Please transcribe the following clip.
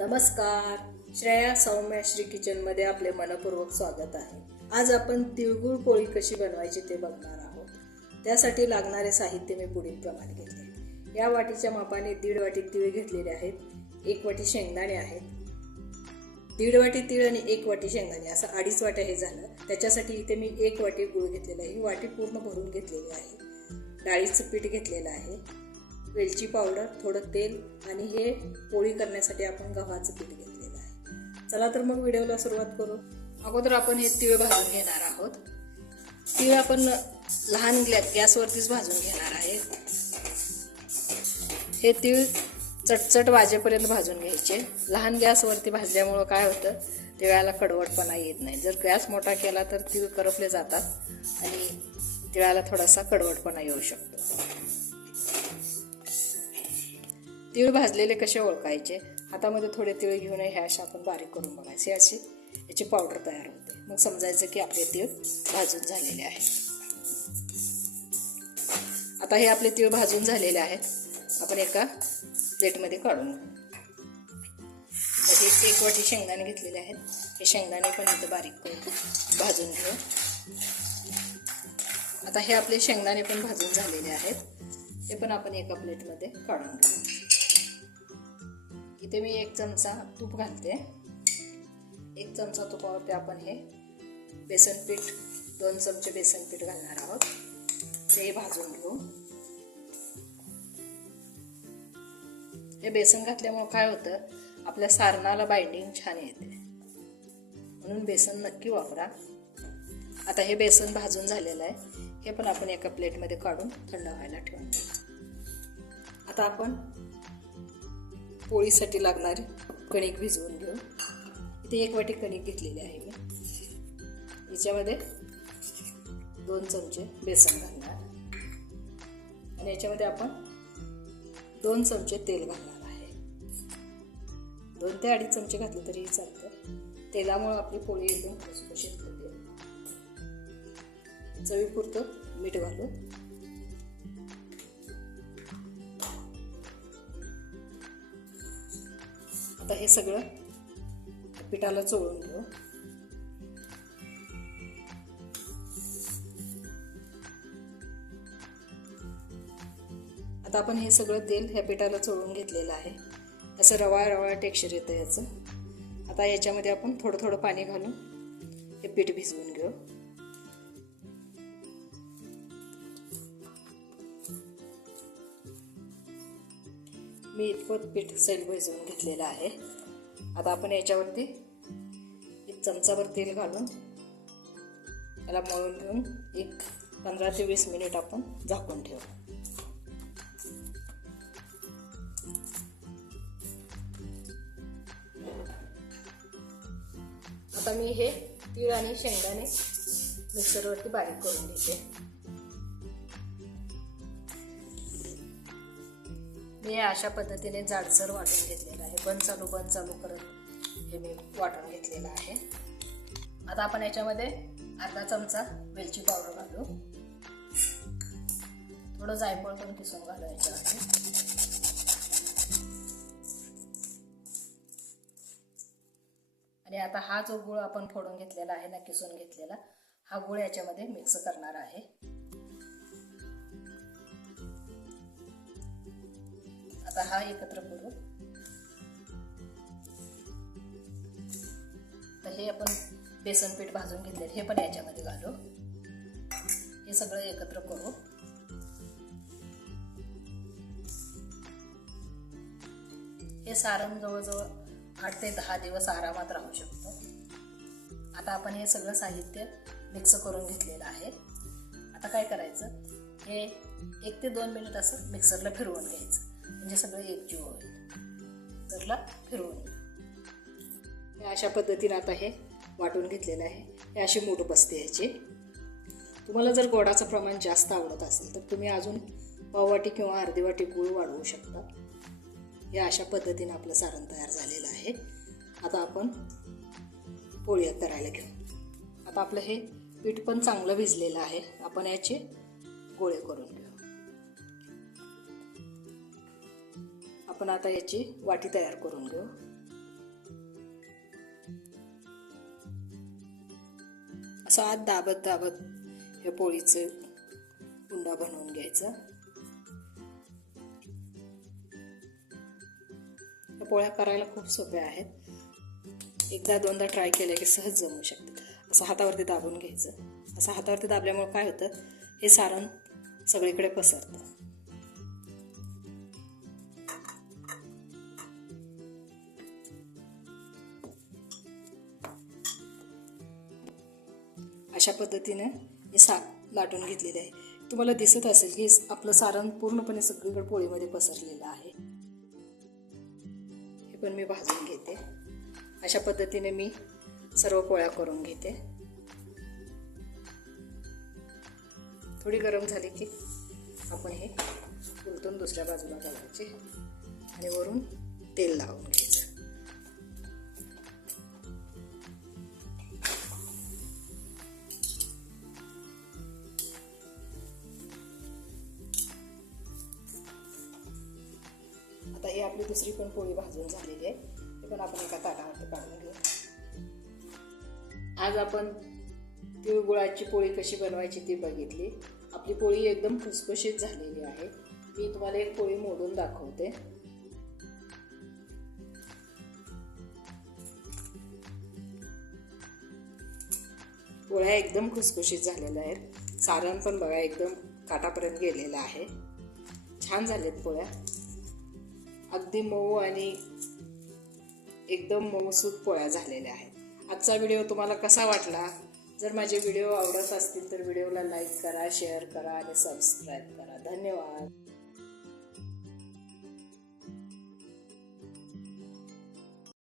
नमस्कार. श्रेया सौम्या श्री किचनमध्ये आपले मनपूर्वक स्वागत आहे. आज आपण तिळगुळ पोळी कशी बनवायची ते बघणार आहोत. त्यासाठी लागणारे साहित्य मी पुढील प्रमाणे घेतले या वाटीच्या मापाने दीड वाटी तीळ घेतलेले आहेत. एक वाटी शेंगदाणे आहेत. दीड वाटी तीळ आणि एक वाटी शेंगदाणे असं अडीच वाट्या हे झालं. त्याच्यासाठी इथे मी एक वाटी गुळ घेतलेला आहे. ही वाटी पूर्ण भरून घेतलेली आहे. डाळीचं पीठ घेतलेलं आहे. वेलची पावडर थोडं तेल आणि हे पोळी करण्यासाठी आपण गव्हाचं पीठ घेतलेलं आहे. चला तर मग व्हिडिओला सुरुवात करू. अगोदर आपण हे तिळ भाजून घेणार आहोत. तिळ आपण लहान गॅसवरतीच भाजून घेणार आहे. हे तिळ चटचट वाजेपर्यंत भाजून घ्यायचे. लहान गॅसवरती भाजल्यामुळं काय होतं? तिळाला कडवटपणा येत नाही. जर गॅस मोठा केला तर तिळ करपले जातात आणि तिळाला थोडासा कडवटपणा येऊ शकतो. तीळ भाजलेले कसे ओळखायचे? हातामध्ये थोडे तीळ घेऊन ह्या अशा आपण बारीक करून बघायचे. अशी याची पावडर तयार होते. मग समजायचं की आपले तीळ भाजून झालेले आहे आता हे आपले तीळ भाजून झालेले आहेत. आपण एका प्लेटमध्ये काढून घेऊ. हे एक वाटी शेंगदाणे घेतलेले आहेत. हे शेंगदाणे पण इथं बारीक करून भाजून घेऊ. आता हे आपले शेंगदाणे पण भाजून झालेले आहेत. हे पण आपण एका प्लेटमध्ये काढून घेऊ. इथे मी एक चमचा तूप घालते. एक चमचा तुपावरती आपण हे बेसन पीठ दोन चमचे बेसन पीठ घालणार आहोत. ते भाजून घेऊ. हे बेसन घातल्यामुळे काय होतं? आपल्या सारणाला बाइंडिंग छान येते. म्हणून बेसन नक्की वापरा. आता हे बेसन भाजून झालेलं आहे. हे पण आपण एका प्लेटमध्ये काढून थंड व्हायला ठेवून आता आपण पोळीसाठी लागणारी कणिक भिजवून घेऊ इथे एक वाटी कणिक घेतलेली आहे मी. याच्यामध्ये दोन चमचे बेसन घालणार. आणि याच्यामध्ये आपण दोन चमचे तेल घालणार आहे. दोन ते अडीच चमचे घातले तरीही चालतं. तेलामुळं आपली पोळी एकदम खुसखुशीत होते. चवीपुरतं मीठ घालू आता हे सगळं पिठाला चोळून घेऊ. आता आपण हे सगळं तेल ह्या पिठाला चोळून घेतलेलं आहे. असं रवाळ रवाळ टेक्स्चर येतं याचं. आता याच्यामध्ये आपण थोडं थोडं पाणी घालून हे पीठ भिजवून घेऊ. मी इतपत पीठ सैल भिजवून घेतलेलं आहे. आता आपण याच्यावरती एक चमचाभर तेल घालून त्याला मळून घेऊन एक पंधरा ते वीस मिनिट आपण झाकून ठेवू. आता मी हे तीळ आणि शेंगदाणे मिक्सरवरती बारीक करून घेते. हे अशा पद्धतीने जाडसर वाटून घेतलेलं आहे. बंद चालू बंद चालू करत हे मी वाटून घेतलेलं आहे. आता आपण याच्यामध्ये अर्धा चमचा वेलची पावडर घालू. थोडं जायफळ पण किसून घालू याच्यामध्ये आणि आता हा जो गुळ आपण फोडून घेतलेला आहे ना किसून घेतलेला हा गुळ याच्यामध्ये मिक्स करणार आहे. सहा एकत्र करू. तर हे आपण बेसन पीठ भाजून घेतले हे पण याच्यामध्ये घालू. हे सगळं एकत्र करू. हे सारण जवळजवळ आठ ते दहा दिवस आरामात राहू शकतं. आता आपण हे सगळं साहित्य मिक्स करून घेतलेलं आहे. आता काय करायचं? हे एक ते दोन मिनिट असं मिक्सरला फिरवून घ्यायचं. म्हणजे सगळं एकजीव होईल मिक्सरला फिरवून हे अशा पद्धतीनं आता हे वाटून घेतलेलं आहे. हे अशी मूठ बसते याची. तुम्हाला जर गोडाचं प्रमाण जास्त आवडत असेल तर तुम्ही अजून पाववाटी किंवा अर्धी वाटी गूळ वाढवू शकता. या अशा पद्धतीनं आपलं सारण तयार झालेलं आहे. आता आपण पोळी करायला घेऊ. आता आपलं हे पीठ पण चांगलं भिजलेलं आहे. आपण याचे गोळे करून घेऊ. आपण आता याची वाटी तयार करून घेऊ. असं आत दाबत दाबत हे पोळीचं कुंडा बनवून घ्यायचं. पोळ्या करायला खूप सोप्या आहेत. एकदा दोनदा ट्राय केलं की सहज जमू शकतात असं हातावरती दाबून घ्यायचं. असं हातावरती दाबल्यामुळे काय होतं? हे सारण सगळीकडे पसरतं. अशा पद्धतीने हे सा लाटून घेतलेले आहे. तुम्हाला दिसत असेल की आपलं सारण पूर्णपणे सगळीकडे पोळीमध्ये पसरलेलं आहे. हे पण मी भाजून घेते. अशा पद्धतीने मी सर्व पोळ्या करून घेते. थोडी गरम झाली की आपण हे उलटून दुसऱ्या बाजूला घालायचे आणि वरून तेल लावून घ्यायचे. ही आपली दुसरी पण पोळी भाजून झालेली आहे. ते पण आपण एका ताटावरती काढून घेऊ. आज आपण तिळगुळाची पोळी कशी बनवायची ती बघितली. आपली पोळी एकदम खुसखुशीत झालेली आहे. मी तुम्हाला एक पोळी मोडून दाखवते. पोळ्या एकदम खुसखुशीत झालेल्या आहेत. सारण पण बघा एकदम काटापर्यंत गेलेलं आहे. छान झालेत पोळ्या. अगदी मऊ आणि एकदम मऊसूत पोळ्या झालेल्या आहेत. आजचा व्हिडिओ तुम्हाला कसा वाटला? जर माझे व्हिडिओ आवडत असतील तर व्हिडिओला लाईक करा शेअर करा आणि सबस्क्राईब करा. धन्यवाद.